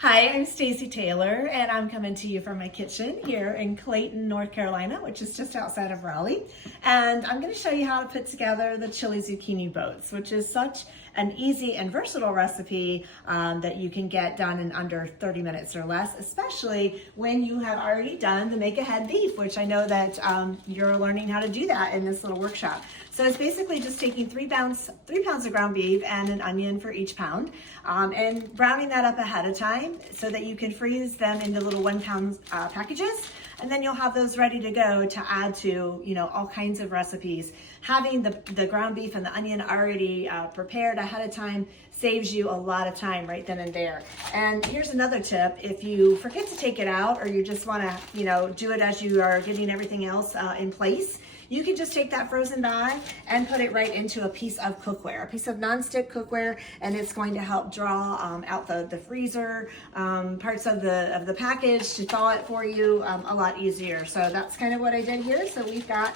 Hi, I'm Stacey Taylor, and I'm coming to you from my kitchen here in Clayton, North Carolina, which is just outside of Raleigh. And I'm going to show you how to put together the chili zucchini boats, which is such an easy and versatile recipe that you can get done in under 30 minutes or less, especially when you have already done the make-ahead beef, which I know that you're learning how to do that in this little workshop. So it's basically just taking 3 pounds of ground beef and an onion for each pound, and browning that up ahead of time so that you can freeze them into little 1 pound packages. And then you'll have those ready to go to add to, all kinds of recipes. Having the ground beef and the onion already prepared ahead of time saves you a lot of time right then and there. And here's another tip: if you forget to take it out, or you just want to, do it as you are getting everything else in place, you can just take that frozen bag and put it right into a piece of cookware, a piece of nonstick cookware, and it's going to help draw out the freezer parts of the package to thaw it for you a lot easier. So that's kind of what I did here. So we've got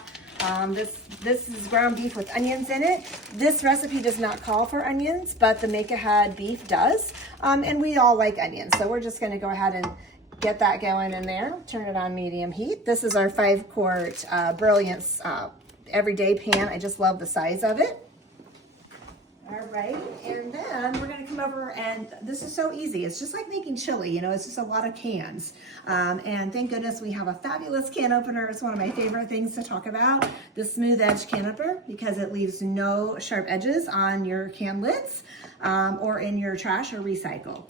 this is ground beef with onions in it. This recipe does not call for onions, but the make-ahead beef does, and we all like onions. So we're just going to go ahead and get that going in there. Turn it on medium heat. This is our 5-quart Brilliance everyday pan. I just love the size of it. All right, and then we're gonna come over, and this is so easy. It's just like making chili, it's just a lot of cans. And thank goodness we have a fabulous can opener. It's one of my favorite things to talk about, the smooth edge can opener, because it leaves no sharp edges on your can lids or in your trash or recycle.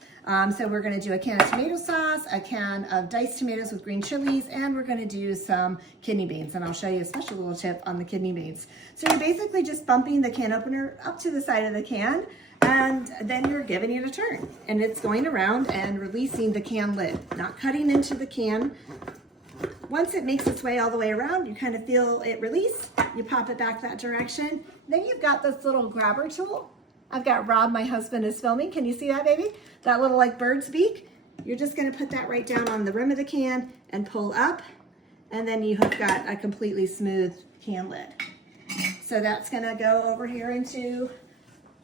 So we're gonna do a can of tomato sauce, a can of diced tomatoes with green chilies, and we're gonna do some kidney beans. And I'll show you a special little tip on the kidney beans. So you're basically just bumping the can opener up to the side of the can, and then you're giving it a turn. And it's going around and releasing the can lid, not cutting into the can. Once it makes its way all the way around, you kind of feel it release, you pop it back that direction. Then you've got this little grabber tool. I've got Rob, my husband, is filming. Can you see that, baby? That little like bird's beak. You're just gonna put that right down on the rim of the can and pull up, and then you have got a completely smooth can lid. So that's gonna go over here into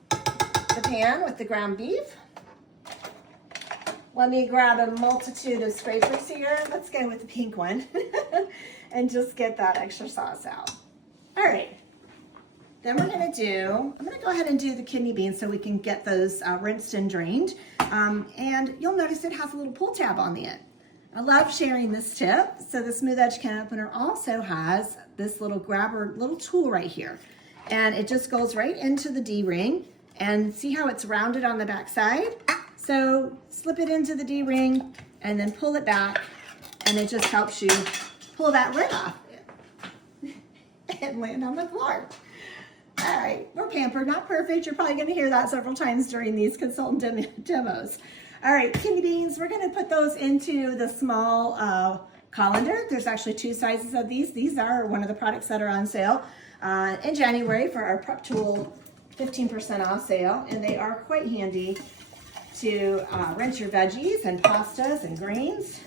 the pan with the ground beef. Let me grab a multitude of scrapers here. Let's go with the pink one and just get that extra sauce out. All right. Then I'm gonna go ahead and do the kidney beans so we can get those rinsed and drained. And you'll notice it has a little pull tab on the end. I love sharing this tip. So the smooth edge can opener also has this little grabber, little tool right here. And it just goes right into the D-ring, and see how it's rounded on the back side? So slip it into the D-ring and then pull it back, and it just helps you pull that lid off and land on the floor. All right, we're pampered, not perfect. You're probably gonna hear that several times during these consultant demos. All right, kidney beans, we're gonna put those into the small colander. There's actually 2 sizes of these. These are one of the products that are on sale in January for our Prep Tool 15% off sale, and they are quite handy to rinse your veggies and pastas and grains.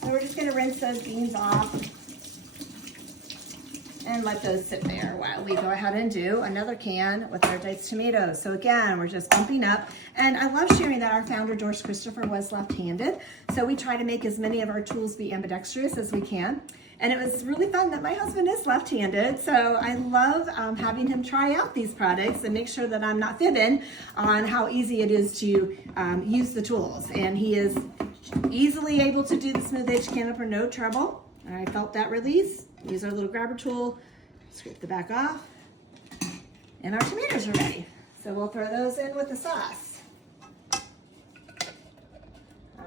So we're just gonna rinse those beans off and let those sit there while we go ahead and do another can with our diced tomatoes. So again, we're just bumping up. And I love sharing that our founder, Doris Christopher, was left-handed. So we try to make as many of our tools be ambidextrous as we can. And it was really fun that my husband is left-handed. So I love having him try out these products and make sure that I'm not fibbing on how easy it is to use the tools. And he is easily able to do the smooth edge can opener, no trouble. I felt that release. Use our little grabber tool, scrape the back off, and our tomatoes are ready. So we'll throw those in with the sauce.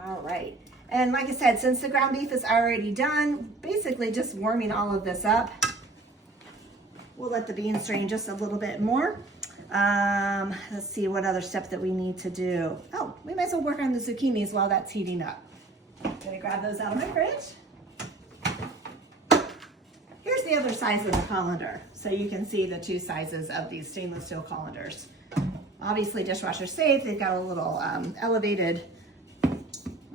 All right. And like I said, since the ground beef is already done, basically just warming all of this up, we'll let the beans drain just a little bit more. Let's see what other step that we need to do. Oh, we might as well work on the zucchinis while that's heating up. Gonna grab those out of my fridge. Here's the other size of the colander, so you can see the 2 sizes of these stainless steel colanders. Obviously dishwasher safe. They've got a little elevated, I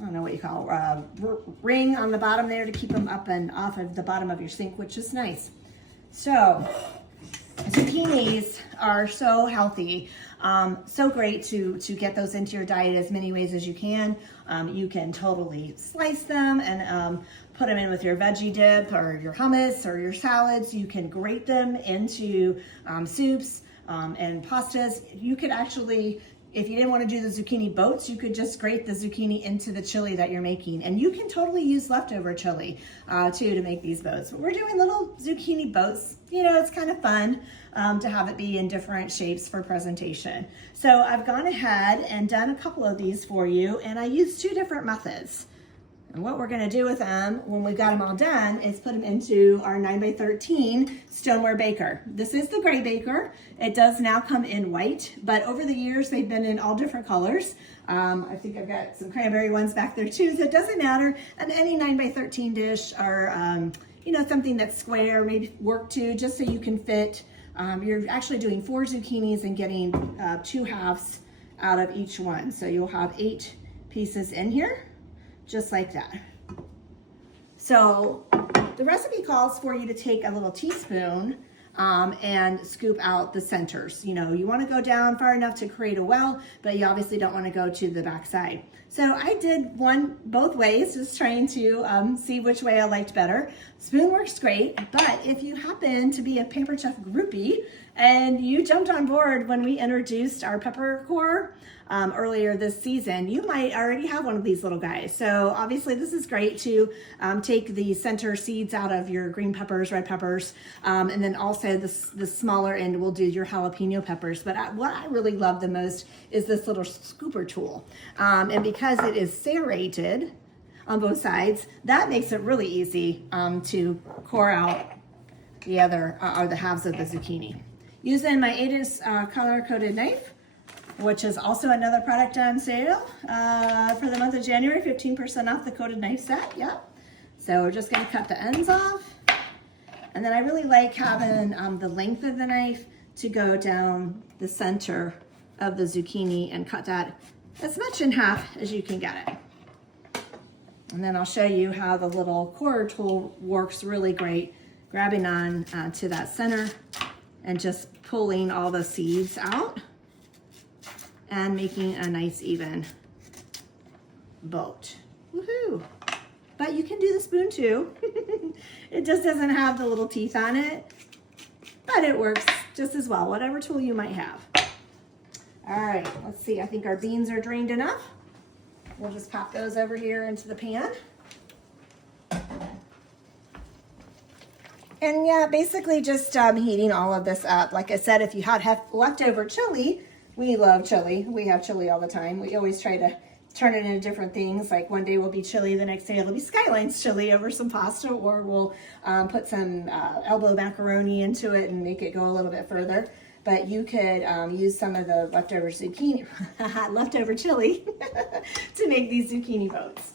don't know what you call it, ring on the bottom there to keep them up and off of the bottom of your sink, which is nice. So zucchinis are so healthy, so great to get those into your diet as many ways as you can. You can totally slice them and put them in with your veggie dip or your hummus or your salads. You can grate them into soups and pastas. You could actually, if you didn't want to do the zucchini boats, you could just grate the zucchini into the chili that you're making. And you can totally use leftover chili too to make these boats. But we're doing little zucchini boats. You know, it's kind of fun to have it be in different shapes for presentation. So I've gone ahead and done a couple of these for you, and I used two different methods. And what we're gonna do with them when we've got them all done is put them into our 9x13 stoneware baker. This is the gray baker. It does now come in white, but over the years they've been in all different colors. I think I've got some cranberry ones back there too, so it doesn't matter. And any 9x13 dish or you know, something that's square, maybe work too, just so you can fit. You're actually doing 4 zucchinis and getting 2 halves out of each one. So you'll have 8 pieces in here, just like that. So the recipe calls for you to take a little teaspoon and scoop out the centers. You know, you want to go down far enough to create a well, but you obviously don't want to go to the back side. So I did both ways, just trying to see which way I liked better. Spoon works great, but if you happen to be a Pampered Chef groupie and you jumped on board when we introduced our peppercorn earlier this season, you might already have one of these little guys. So obviously this is great to take the center seeds out of your green peppers, red peppers, and then also the smaller end will do your jalapeno peppers. But what I really love the most is this little scooper tool. And because it is serrated on both sides, that makes it really easy to core out the other or the halves of the zucchini. Using my 8-inch color-coded knife, which is also another product on sale for the month of January, 15% off the coated knife set. Yep. So we're just going to cut the ends off. And then I really like having the length of the knife to go down the center of the zucchini and cut that as much in half as you can get it. And then I'll show you how the little corer tool works really great, grabbing on to that center and just pulling all the seeds out and making a nice even boat. Woohoo! But you can do the spoon too. It just doesn't have the little teeth on it, but it works just as well, whatever tool you might have. All right, let's see, I think our beans are drained enough. We'll just pop those over here into the pan. And yeah, basically just heating all of this up. Like I said, if you had leftover chili, we love chili. We have chili all the time. We always try to turn it into different things. Like one day will be chili, the next day it'll be Skyline's chili over some pasta, or we'll put some elbow macaroni into it and make it go a little bit further. But you could use some of the leftover zucchini, leftover chili to make these zucchini boats.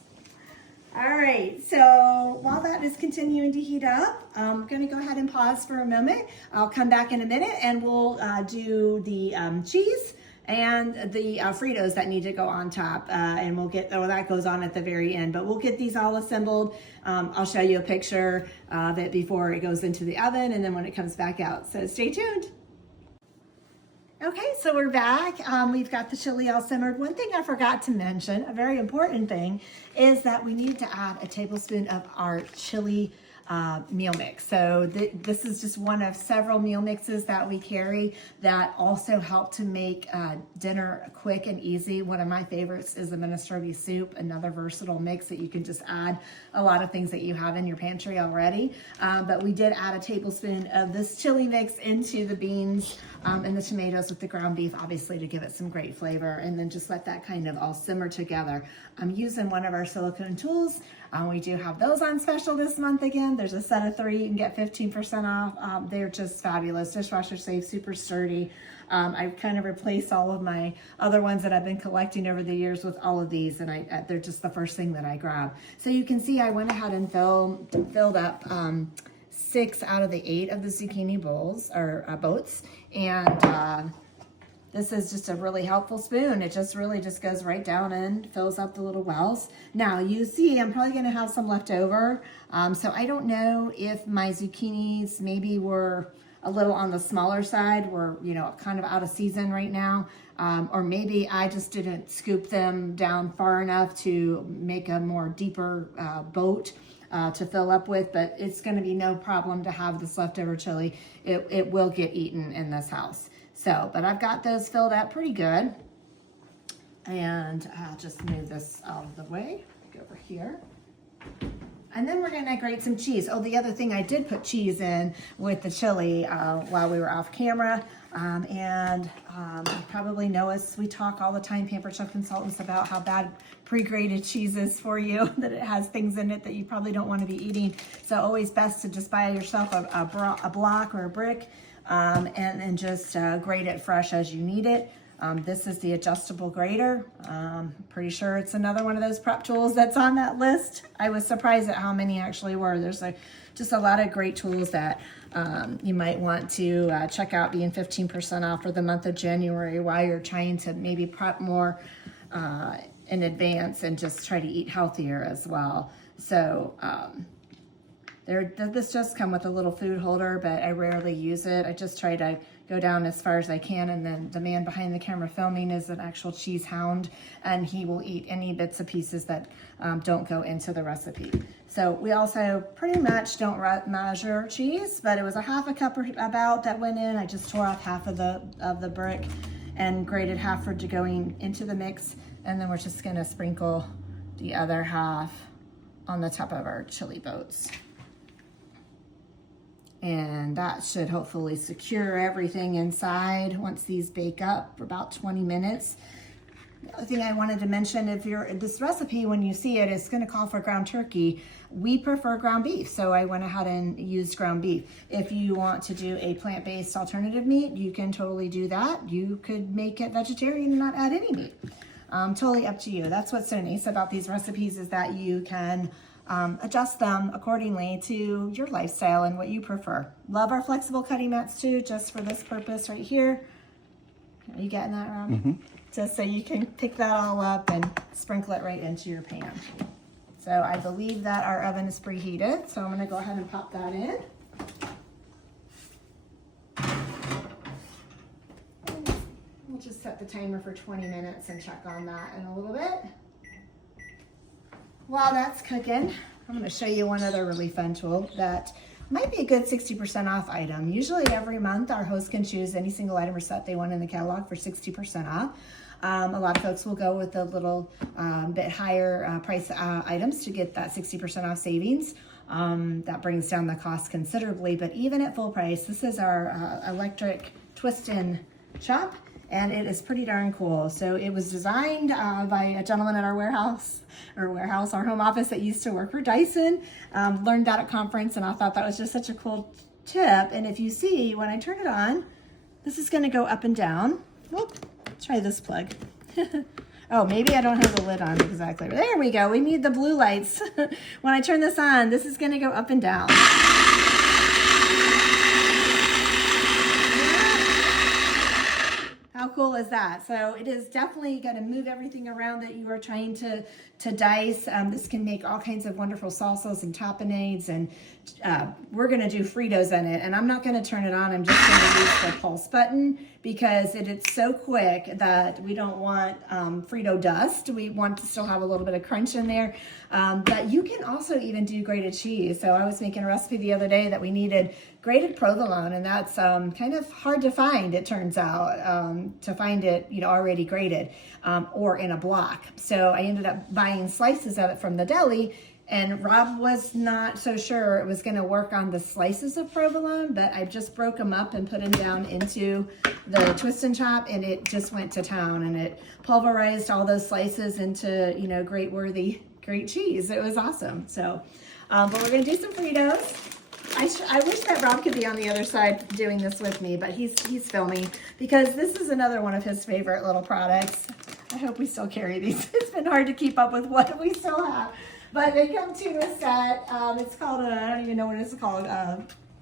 All right, so while that is continuing to heat up, I'm gonna go ahead and pause for a moment. I'll come back in a minute and we'll do the cheese and the Fritos that need to go on top, and we'll get, oh, that goes on at the very end, but we'll get these all assembled. I'll show you a picture of it before it goes into the oven and then when it comes back out, so stay tuned. Okay, so we're back. We've got the chili all simmered. One thing I forgot to mention, a very important thing, is that we need to add a tablespoon of our chili meal mix. So this is just one of several meal mixes that we carry that also help to make dinner quick and easy. One of my favorites is the minestrone soup, another versatile mix that you can just add a lot of things that you have in your pantry already. But we did add a tablespoon of this chili mix into the beans and the tomatoes with the ground beef, obviously to give it some great flavor, and then just let that kind of all simmer together. I'm using one of our silicone tools. We do have those on special this month again. There's a set of 3, you can get 15% off. They're just fabulous, dishwasher safe, super sturdy. I've kind of replaced all of my other ones that I've been collecting over the years with all of these, and they're just the first thing that I grab. So you can see I went ahead and filled up 6 out of the 8 of the zucchini bowls or boats, and this is just a really helpful spoon. It just really just goes right down and fills up the little wells. Now you see I'm probably gonna have some left over. So I don't know if my zucchinis maybe were a little on the smaller side, we're, you know, kind of out of season right now. Or maybe I just didn't scoop them down far enough to make a more deeper boat to fill up with, but it's going to be no problem to have this leftover chili. It will get eaten in this house. So, but I've got those filled up pretty good. And I'll just move this out of the way, go over here. And then we're gonna grate some cheese. Oh, the other thing, I did put cheese in with the chili while we were off camera. You probably know us, we talk all the time, Pampered Chef Consultants, about how bad pre-grated cheese is for you, that it has things in it that you probably don't want to be eating. So always best to just buy yourself a block or a brick and just grate it fresh as you need it. This is the adjustable grater. Pretty sure it's another one of those prep tools that's on that list. I was surprised at how many actually were. There's just a lot of great tools that you might want to check out, being 15% off for the month of January while you're trying to maybe prep more in advance and just try to eat healthier as well. So this does come with a little food holder, but I rarely use it. I just try to go down as far as I can, and then the man behind the camera filming is an actual cheese hound, and he will eat any bits and pieces that don't go into the recipe. So we also pretty much don't measure cheese, but it was a half a cup about that went in. I just tore off half of the brick and grated half for going into the mix, and then we're just gonna sprinkle the other half on the top of our chili boats. And that should hopefully secure everything inside once these bake up for about 20 minutes. The other thing I wanted to mention, if you're this recipe, when you see it, it's going to call for ground turkey. We prefer ground beef, so I went ahead and used ground beef. If you want to do a plant-based alternative meat, you can totally do that. You could make it vegetarian and not add any meat. Totally up to you. That's what's so nice about these recipes, is that you can adjust them accordingly to your lifestyle and what you prefer. Love our flexible cutting mats too, just for this purpose right here. Are you getting that, Rob? Mm-hmm. Just so you can pick that all up and sprinkle it right into your pan. So I believe that our oven is preheated, so I'm going to go ahead and pop that in. We'll just set the timer for 20 minutes and check on that in a little bit. While that's cooking, I'm going to show you one other really fun tool that might be a good 60% off item. Usually every month our host can choose any single item or set they want in the catalog for 60% off. A lot of folks will go with a little bit higher price items to get that 60% off savings. That brings down the cost considerably, but even at full price, this is our electric twist-in chop. And it is pretty darn cool. So it was designed by a gentleman at our our home office that used to work for Dyson. Learned that at conference, and I thought that was just such a cool tip. And if you see, when I turn it on, this is gonna go up and down. Whoop, try this plug. Oh, maybe I don't have the lid on exactly. There we go, we need the blue lights. When I turn this on, this is gonna go up and down. How cool is that? So it is definitely going to move everything around that you are trying to dice. This can make all kinds of wonderful salsas and tapenades, and we're going to do Fritos in it. And I'm not going to turn it on. I'm just going to use the pulse button because it's so quick that we don't want Frito dust. We want to still have a little bit of crunch in there. But you can also even do grated cheese. So I was making a recipe the other day that we needed grated provolone, and that's kind of hard to find, it turns out, to find it already grated or in a block. So I ended up buying slices of it from the deli, and Rob was not so sure it was going to work on the slices of provolone, but I just broke them up and put them down into the twist and chop, and it just went to town, and it pulverized all those slices into great cheese. It was awesome. So but we're going to do some Fritos. I wish that Rob could be on the other side doing this with me, but he's filming because this is another one of his favorite little products. I hope we still carry these. It's been hard to keep up with what we still have, but they come to a set. It's called I don't even know what it's called.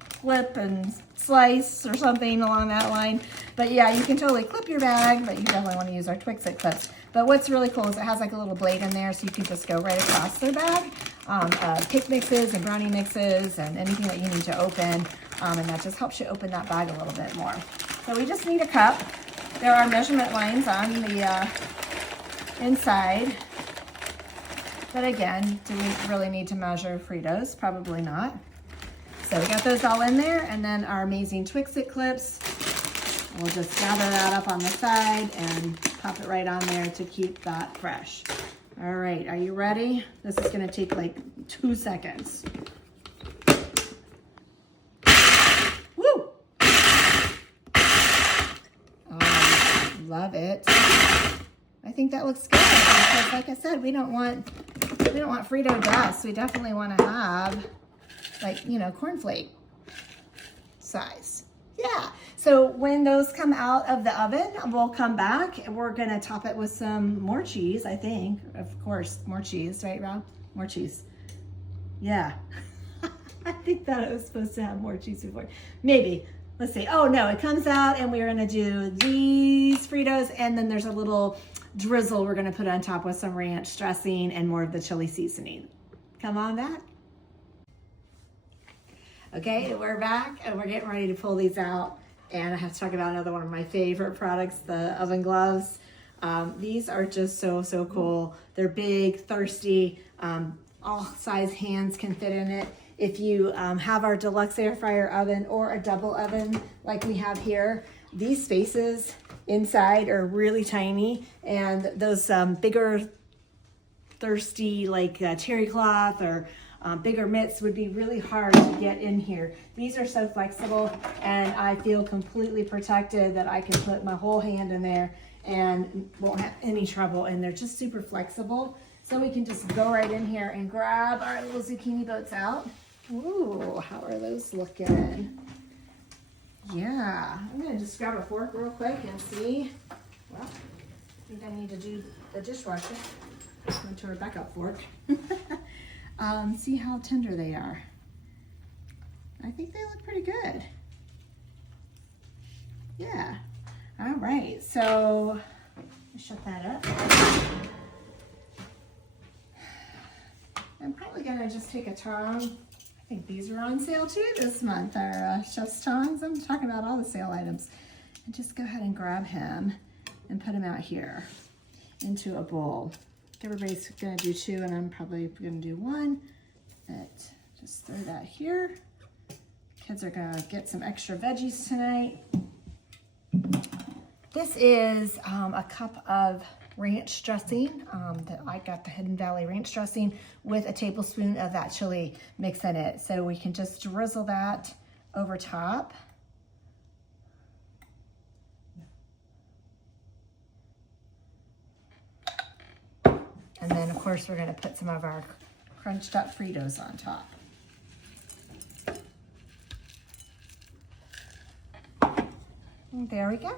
Clip and slice or something along that line. But yeah, you can totally clip your bag, but you definitely want to use our Twix-It clips. But what's really cool is it has like a little blade in there, so you can just go right across their bag. Cake mixes and brownie mixes and anything that you need to open. And that just helps you open that bag a little bit more. So we just need a cup. There are measurement lines on the inside. But again, do we really need to measure Fritos? Probably not. So we got those all in there, and then our amazing Twix-It clips. We'll just gather that up on the side and pop it right on there to keep that fresh. All right, are you ready? This is gonna take like 2 seconds. Woo! Oh, love it. I think that looks good because, like I said, we don't want Frito dust. We definitely want to have, like, you know, cornflake size. Yeah. So when those come out of the oven, we'll come back and we're gonna top it with some more cheese, I think. Of course, more cheese, right, Rob? More cheese. Yeah. I think that it was supposed to have more cheese before. Maybe. Let's see. Oh no, it comes out and we're gonna do these Fritos, and then there's a little drizzle we're gonna put on top with some ranch dressing and more of the chili seasoning. Come on back. Okay, we're back and we're getting ready to pull these out. And I have to talk about another one of my favorite products, the oven gloves. These are just so cool. They're big, thirsty, all size hands can fit in it. If you have our deluxe air fryer oven or a double oven like we have here, these spaces inside are really tiny, and those bigger, thirsty like terry cloth or bigger mitts would be really hard to get in here. These are so flexible, and I feel completely protected that I can put my whole hand in there and won't have any trouble, and they're just super flexible. So we can just go right in here and grab our little zucchini boats out. Ooh, how are those looking? Yeah, I'm gonna just grab a fork real quick and see. Well, I think I need to do the dishwasher. Just went to our backup fork. See how tender they are. I think they look pretty good. Yeah. All right, so shut that up. I'm probably gonna just take a tong. I think these are on sale too this month, our chef's tongs. I'm talking about all the sale items. And just go ahead and grab him and put him out here into a bowl. Everybody's gonna do 2, and I'm probably gonna do 1. But just throw that here. Kids are gonna get some extra veggies tonight. This is a cup of ranch dressing. That I got the Hidden Valley ranch dressing with a tablespoon of that chili mix in it. So we can just drizzle that over top. And then of course we're gonna put some of our crunched up Fritos on top. And there we go.